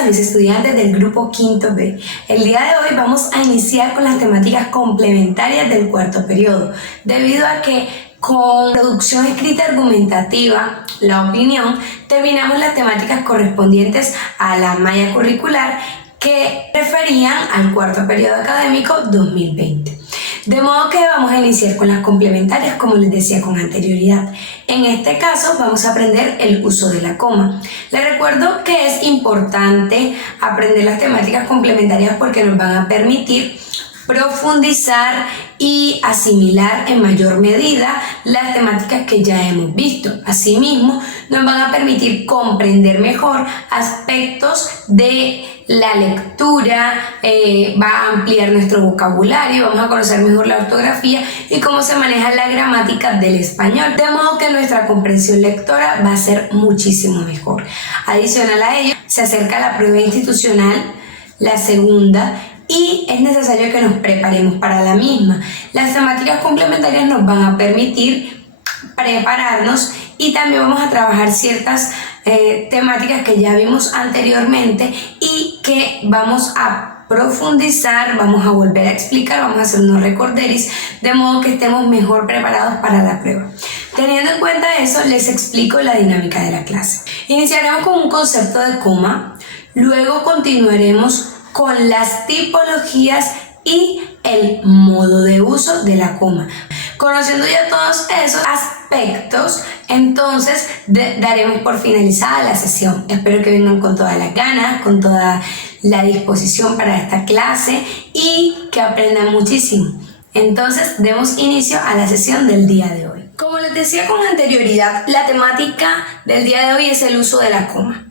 a mis estudiantes del grupo quinto B. El día de hoy vamos a iniciar con las temáticas complementarias del cuarto periodo, debido a que con producción escrita argumentativa, la opinión, terminamos las temáticas correspondientes a la malla curricular que referían al cuarto periodo académico 2020. De modo que vamos a iniciar con las complementarias, como les decía con anterioridad. En este caso vamos a aprender el uso de la coma. Les recuerdo que es importante aprender las temáticas complementarias porque nos van a permitir profundizar y asimilar en mayor medida las temáticas que ya hemos visto. Asimismo, nos van a permitir comprender mejor aspectos de la lectura, va a ampliar nuestro vocabulario, vamos a conocer mejor la ortografía y cómo se maneja la gramática del español, de modo que nuestra comprensión lectora va a ser muchísimo mejor. Adicional a ello, se acerca la prueba institucional, la segunda, y es necesario que nos preparemos para la misma. Las temáticas complementarias nos van a permitir prepararnos y también vamos a trabajar ciertas temáticas que ya vimos anteriormente y que vamos a profundizar, vamos a volver a explicar, vamos a hacer unos recorderis, de modo que estemos mejor preparados para la prueba. Teniendo en cuenta eso, les explico la dinámica de la clase. Iniciaremos con un concepto de coma, luego continuaremos con las tipologías y el modo de uso de la coma. Conociendo ya todos esos aspectos, entonces daremos por finalizada la sesión. Espero que vengan con todas las ganas, con toda la disposición para esta clase y que aprendan muchísimo. Entonces, demos inicio a la sesión del día de hoy. Como les decía con anterioridad, la temática del día de hoy es el uso de la coma.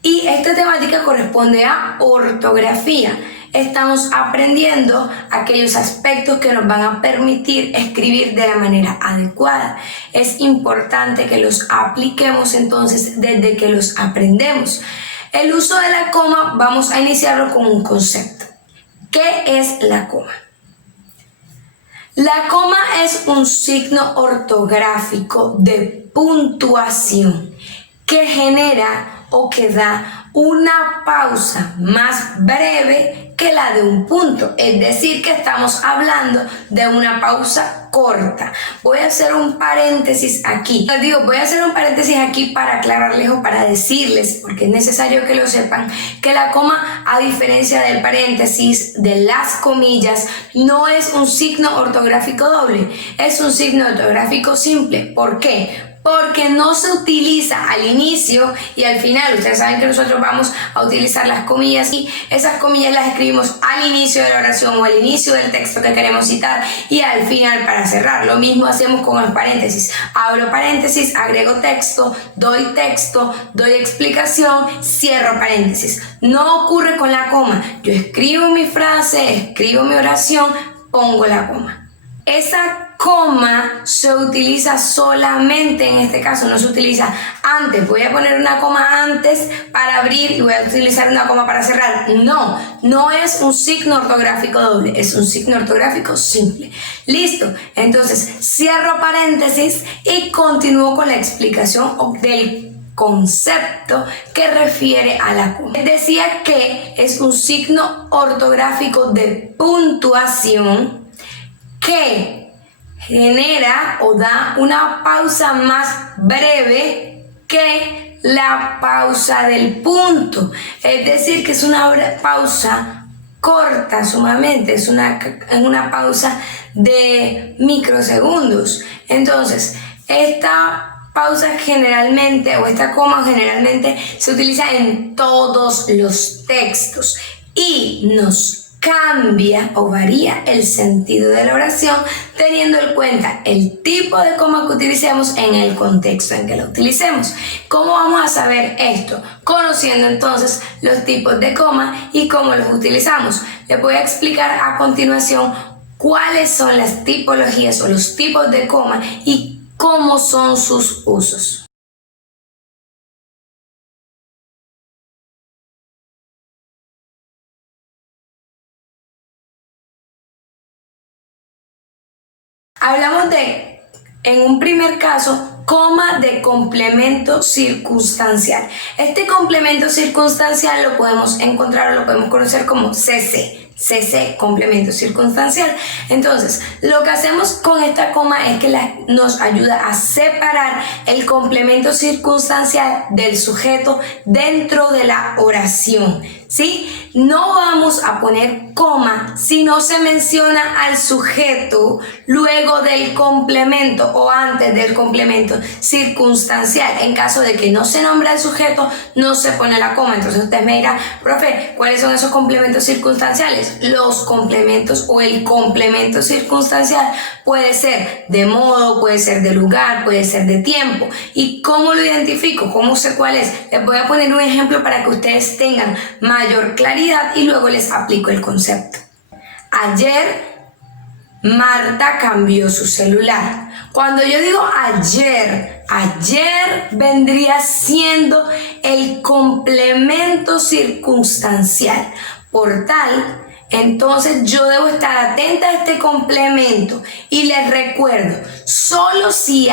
Y esta temática corresponde a ortografía. Estamos aprendiendo aquellos aspectos que nos van a permitir escribir de la manera adecuada. Es importante que los apliquemos entonces desde que los aprendemos. El uso de la coma vamos a iniciarlo con un concepto. ¿Qué es la coma? La coma es un signo ortográfico de puntuación que genera o que da una pausa más breve que la de un punto, es decir, que estamos hablando de una pausa corta. Voy a hacer un paréntesis aquí. Voy a hacer un paréntesis aquí para aclararles o para decirles, porque es necesario que lo sepan, que la coma, a diferencia del paréntesis, de las comillas, no es un signo ortográfico doble, es un signo ortográfico simple. ¿Por qué? Porque no se utiliza al inicio y al final. Ustedes saben que nosotros vamos a utilizar las comillas y esas comillas las escribimos al inicio de la oración o al inicio del texto que queremos citar y al final para cerrar. Lo mismo hacemos con los paréntesis. Abro paréntesis, agrego texto, doy explicación, cierro paréntesis. No ocurre con la coma. Yo escribo mi frase, escribo mi oración, pongo la coma. Esa coma se utiliza solamente, en este caso no se utiliza antes. Voy a poner una coma antes para abrir y voy a utilizar una coma para cerrar. No es un signo ortográfico doble, es un signo ortográfico simple. Listo, entonces cierro paréntesis y continúo con la explicación del concepto que refiere a la coma. Decía que es un signo ortográfico de puntuación que genera o da una pausa más breve que la pausa del punto. Es decir, que es una pausa corta sumamente, es una pausa de microsegundos. Entonces, esta pausa generalmente, o esta coma generalmente, se utiliza en todos los textos y nos cambia o varía el sentido de la oración teniendo en cuenta el tipo de coma que utilicemos en el contexto en que lo utilicemos. ¿Cómo vamos a saber esto? Conociendo entonces los tipos de coma y cómo los utilizamos. Les voy a explicar a continuación cuáles son las tipologías o los tipos de coma y cómo son sus usos. Hablamos de, en un primer caso, coma de complemento circunstancial. Este complemento circunstancial lo podemos encontrar o lo podemos conocer como CC, complemento circunstancial. Entonces, lo que hacemos con esta coma es que nos ayuda a separar el complemento circunstancial del sujeto dentro de la oración, ¿sí? No vamos a poner coma si no se menciona al sujeto luego del complemento o antes del complemento circunstancial. En caso de que no se nombra al sujeto, no se pone la coma. Entonces usted me dirá, profe, ¿cuáles son esos complementos circunstanciales? Los complementos o el complemento circunstancial puede ser de modo, puede ser de lugar, puede ser de tiempo. ¿Y cómo lo identifico? ¿Cómo sé cuál es? Les voy a poner un ejemplo para que ustedes tengan mayor claridad y luego les aplico el concepto. Ayer Marta cambió su celular. Cuando yo digo ayer vendría siendo el complemento circunstancial. Por tal, entonces yo debo estar atenta a este complemento y les recuerdo, solo si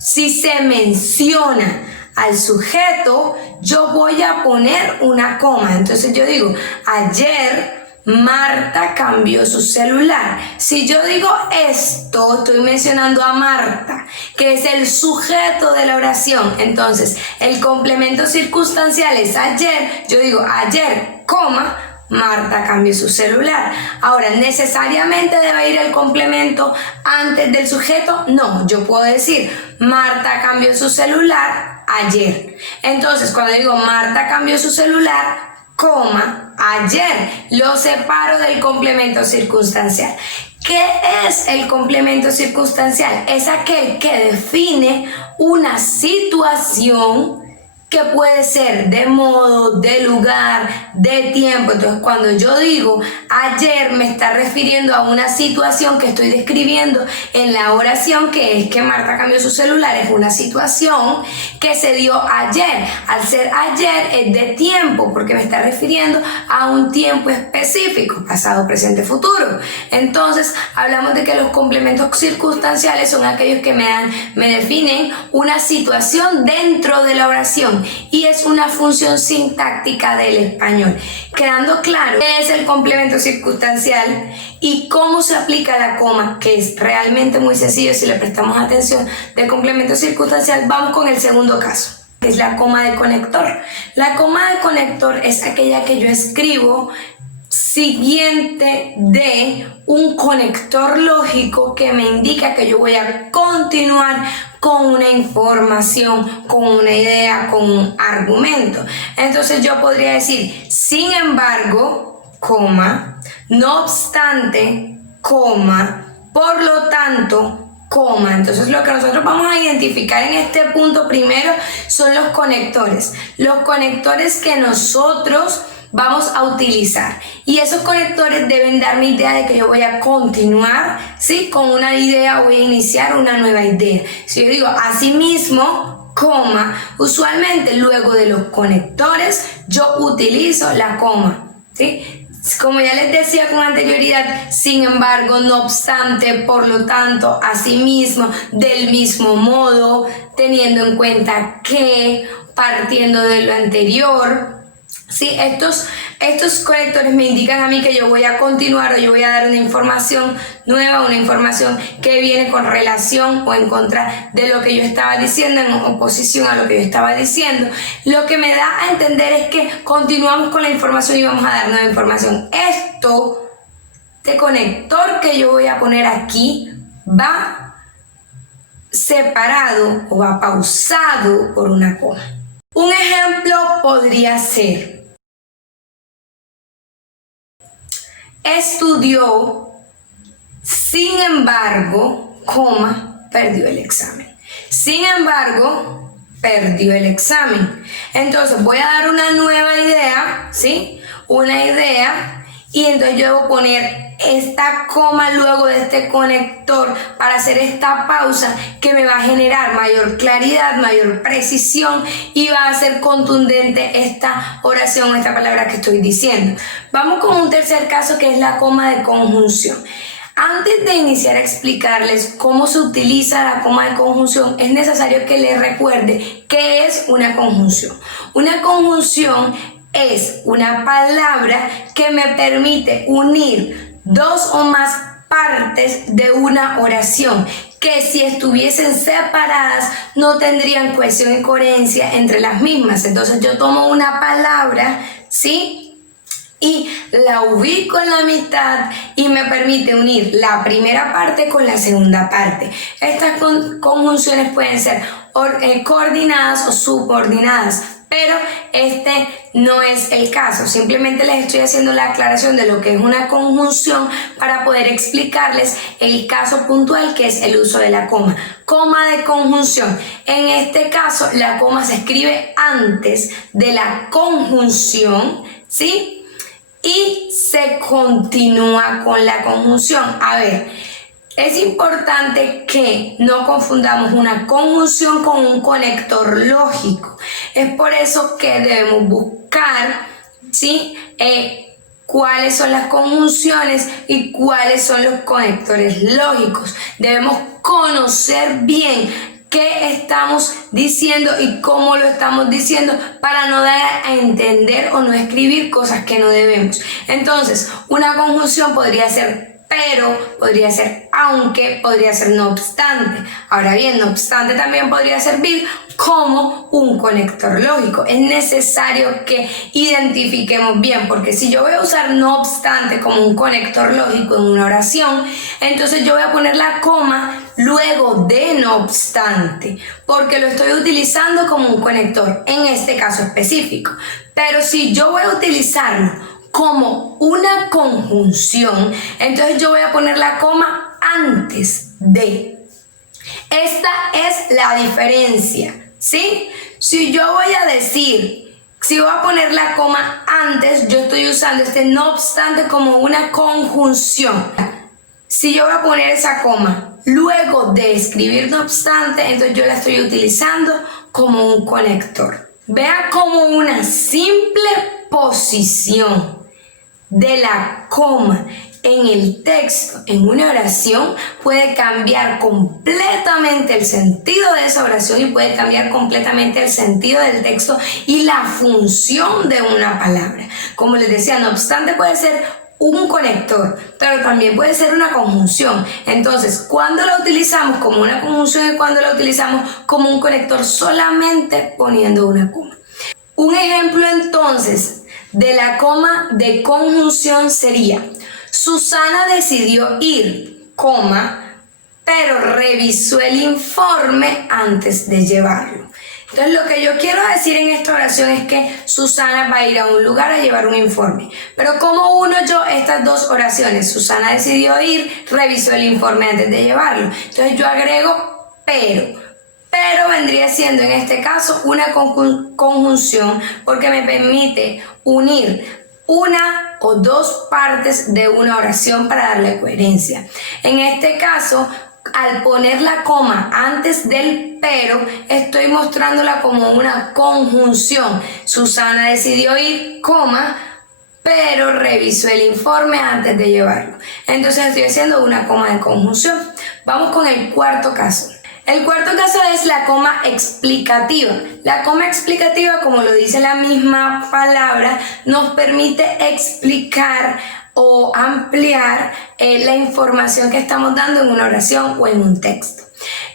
se menciona al sujeto, yo voy a poner una coma. Entonces yo digo, ayer Marta cambió su celular. Si yo digo esto, estoy mencionando a Marta, que es el sujeto de la oración. Entonces, el complemento circunstancial es ayer. Yo digo ayer, coma, Marta cambió su celular. Ahora, ¿necesariamente debe ir el complemento antes del sujeto? No, yo puedo decir Marta cambió su celular ayer. Entonces, cuando digo Marta cambió su celular, coma, ayer, lo separo del complemento circunstancial. ¿Qué es el complemento circunstancial? Es aquel que define una situación que puede ser de modo, de lugar, de tiempo. Entonces, cuando yo digo ayer, me está refiriendo a una situación que estoy describiendo en la oración, que es que Marta cambió su celular. Es una situación que se dio ayer. Al ser ayer es de tiempo, porque me está refiriendo a un tiempo específico, pasado, presente, futuro. Entonces, hablamos de que los complementos circunstanciales son aquellos que me definen una situación dentro de la oración. Y es una función sintáctica del español. Quedando claro qué es el complemento circunstancial y cómo se aplica la coma, que es realmente muy sencillo si le prestamos atención del complemento circunstancial, vamos con el segundo caso. Es la coma de conector. La coma de conector es aquella que yo escribo siguiente de un conector lógico que me indica que yo voy a continuar con una información, con una idea, con un argumento. Entonces yo podría decir, sin embargo, coma, no obstante, coma, por lo tanto, coma. Entonces lo que nosotros vamos a identificar en este punto primero son los conectores. Los conectores que nosotros vamos a utilizar, y esos conectores deben darme idea de que yo voy a continuar, ¿sí? Con una idea, voy a iniciar una nueva idea. Si yo digo asimismo, coma, usualmente luego de los conectores yo utilizo la coma, ¿sí? Como ya les decía con anterioridad, sin embargo, no obstante, por lo tanto, asimismo, del mismo modo, teniendo en cuenta que, partiendo de lo anterior. Sí, estos conectores me indican a mí que yo voy a continuar o yo voy a dar una información nueva, una información que viene con relación o en contra de lo que yo estaba diciendo, en oposición a lo que yo estaba diciendo. Lo que me da a entender es que continuamos con la información y vamos a dar nueva información. Este conector que yo voy a poner aquí va separado o va pausado por una coma. Un ejemplo podría ser: estudió, sin embargo, coma, perdió el examen. Sin embargo, perdió el examen. Entonces voy a dar una nueva idea, ¿sí? Una idea, y entonces yo debo poner esta coma luego de este conector para hacer esta pausa que me va a generar mayor claridad, mayor precisión y va a ser contundente esta oración, esta palabra que estoy diciendo. Vamos con un tercer caso, que es la coma de conjunción. Antes de iniciar a explicarles cómo se utiliza la coma de conjunción, es necesario que les recuerde qué es una conjunción. Una conjunción es una palabra que me permite unir dos o más partes de una oración que si estuviesen separadas no tendrían cohesión y coherencia entre las mismas. Entonces yo tomo una palabra, ¿sí?, y la ubico en la mitad y me permite unir la primera parte con la segunda parte. Estas conjunciones pueden ser coordinadas o subordinadas, pero este no es el caso. Simplemente les estoy haciendo la aclaración de lo que es una conjunción para poder explicarles el caso puntual, que es el uso de la coma. Coma de conjunción. En este caso, la coma se escribe antes de la conjunción, ¿sí?, y se continúa con la conjunción. A ver, es importante que no confundamos una conjunción con un conector lógico. Es por eso que debemos buscar, ¿sí?, cuáles son las conjunciones y cuáles son los conectores lógicos. Debemos conocer bien qué estamos diciendo y cómo lo estamos diciendo para no dar a entender o no escribir cosas que no debemos. Entonces, una conjunción podría ser pero, podría ser aunque, podría ser no obstante. Ahora bien, no obstante también podría servir como un conector lógico. Es necesario que identifiquemos bien, porque si yo voy a usar no obstante como un conector lógico en una oración, entonces yo voy a poner la coma luego de no obstante, porque lo estoy utilizando como un conector en este caso específico. Pero si yo voy a utilizarlo como una conjunción, entonces yo voy a poner la coma antes de. Esta es la diferencia, ¿sí? Si yo voy a decir, si voy a poner la coma antes, yo estoy usando este no obstante como una conjunción. Si yo voy a poner esa coma luego de escribir no obstante, entonces yo la estoy utilizando como un conector. Vea como una simple posición de la coma en el texto, en una oración, puede cambiar completamente el sentido de esa oración y puede cambiar completamente el sentido del texto y la función de una palabra. Como les decía, no obstante puede ser un conector, pero también puede ser una conjunción. Entonces, ¿cuándo la utilizamos como una conjunción y cuándo la utilizamos como un conector? Solamente poniendo una coma. Un ejemplo entonces de la coma de conjunción sería: Susana decidió ir, coma, pero revisó el informe antes de llevarlo. Entonces lo que yo quiero decir en esta oración es que Susana va a ir a un lugar a llevar un informe. Pero ¿cómo uno yo estas dos oraciones? Susana decidió ir, revisó el informe antes de llevarlo. Entonces yo agrego pero. Pero vendría siendo en este caso una conjunción porque me permite unir una o dos partes de una oración para darle coherencia. En este caso, al poner la coma antes del pero, estoy mostrándola como una conjunción. Susana decidió ir, coma, pero revisó el informe antes de llevarlo. Entonces estoy haciendo una coma de conjunción. Vamos con el cuarto caso. El cuarto caso es la coma explicativa. La coma explicativa, como lo dice la misma palabra, nos permite explicar o ampliar la información que estamos dando en una oración o en un texto.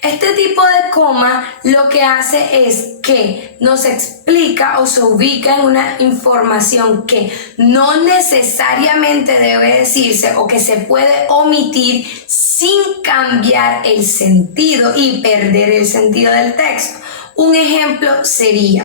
Este tipo de coma lo que hace es que nos explica o se ubica en una información que no necesariamente debe decirse o que se puede omitir sin cambiar el sentido y perder el sentido del texto. Un ejemplo sería: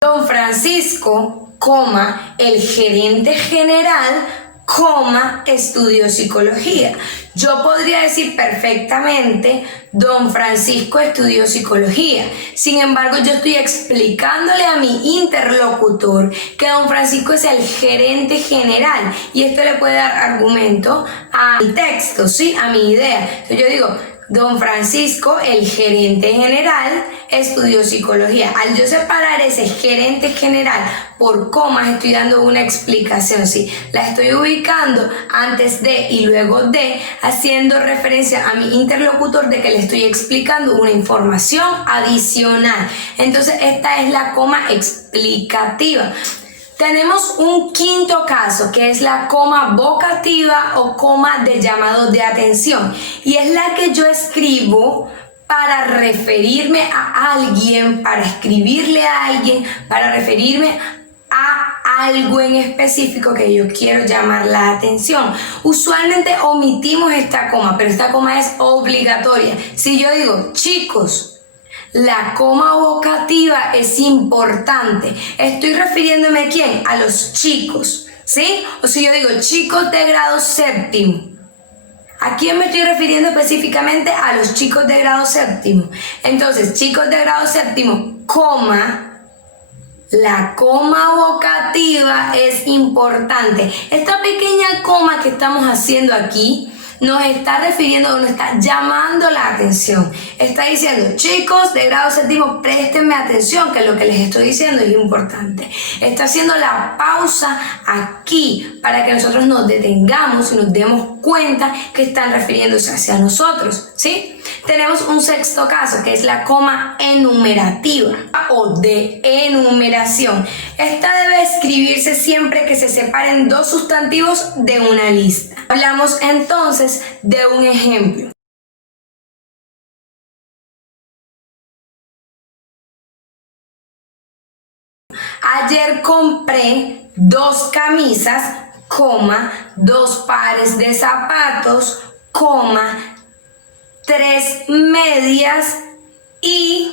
Don Francisco, coma, el gerente general, coma, estudió psicología. Yo podría decir perfectamente, Don Francisco estudió psicología. Sin embargo, yo estoy explicándole a mi interlocutor que Don Francisco es el gerente general y esto le puede dar argumento a mi texto, ¿sí? A mi idea. Entonces yo digo, Don Francisco, el gerente general, estudió psicología. Al yo separar ese gerente general por comas, estoy dando una explicación, ¿sí? La estoy ubicando antes de y luego de, haciendo referencia a mi interlocutor de que le estoy explicando una información adicional. Entonces, esta es la coma explicativa. Tenemos un quinto caso, que es la coma vocativa o coma de llamado de atención, y es la que yo escribo para referirme a alguien, para escribirle a alguien, para referirme a algo en específico que yo quiero llamar la atención. Usualmente omitimos esta coma, pero esta coma es obligatoria. Si yo digo, chicos, la coma vocativa es importante. Estoy refiriéndome a quién, a los chicos, ¿sí? O si yo digo chicos de grado séptimo, ¿a quién me estoy refiriendo específicamente? A los chicos de grado séptimo. Entonces, chicos de grado séptimo, coma, la coma vocativa es importante. Esta pequeña coma que estamos haciendo aquí nos está refiriendo, nos está llamando la atención. Está diciendo, chicos de grado séptimo, préstenme atención, que lo que les estoy diciendo es importante. Está haciendo la pausa aquí para que nosotros nos detengamos y nos demos cuenta que están refiriéndose hacia nosotros, ¿sí? Tenemos un sexto caso, que es la coma enumerativa o de enumeración. Esta debe escribirse siempre que se separen dos sustantivos de una lista. Hablamos entonces de un ejemplo. Ayer compré 2 camisas, coma, 2 pares de zapatos, coma, 3 medias y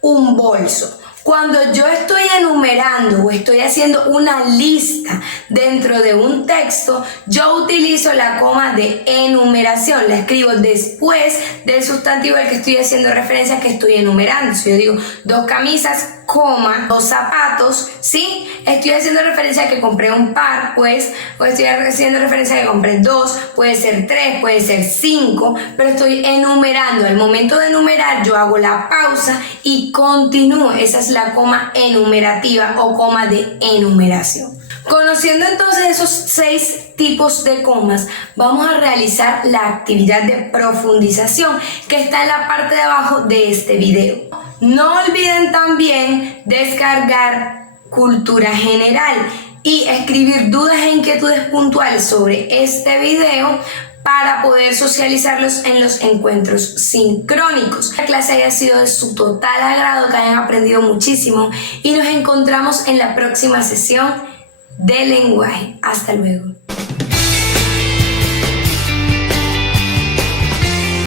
un bolso. Cuando yo estoy enumerando o estoy haciendo una lista dentro de un texto, yo utilizo la coma de enumeración. La escribo después del sustantivo al que estoy haciendo referencia, que estoy enumerando. Si yo digo 2 camisas, coma, 2 zapatos, ¿sí? Estoy haciendo referencia a que compré un par, pues, o estoy haciendo referencia a que compré 2, puede ser 3, puede ser 5, pero estoy enumerando. Al momento de enumerar, yo hago la pausa y continúo. Esa es la coma enumerativa o coma de enumeración. Conociendo entonces esos 6 tipos de comas, vamos a realizar la actividad de profundización que está en la parte de abajo de este video. No olviden también descargar cultura general y escribir dudas e inquietudes puntuales sobre este video para poder socializarlos en los encuentros sincrónicos. La clase haya sido de su total agrado, que hayan aprendido muchísimo y nos encontramos en la próxima sesión de lenguaje. Hasta luego.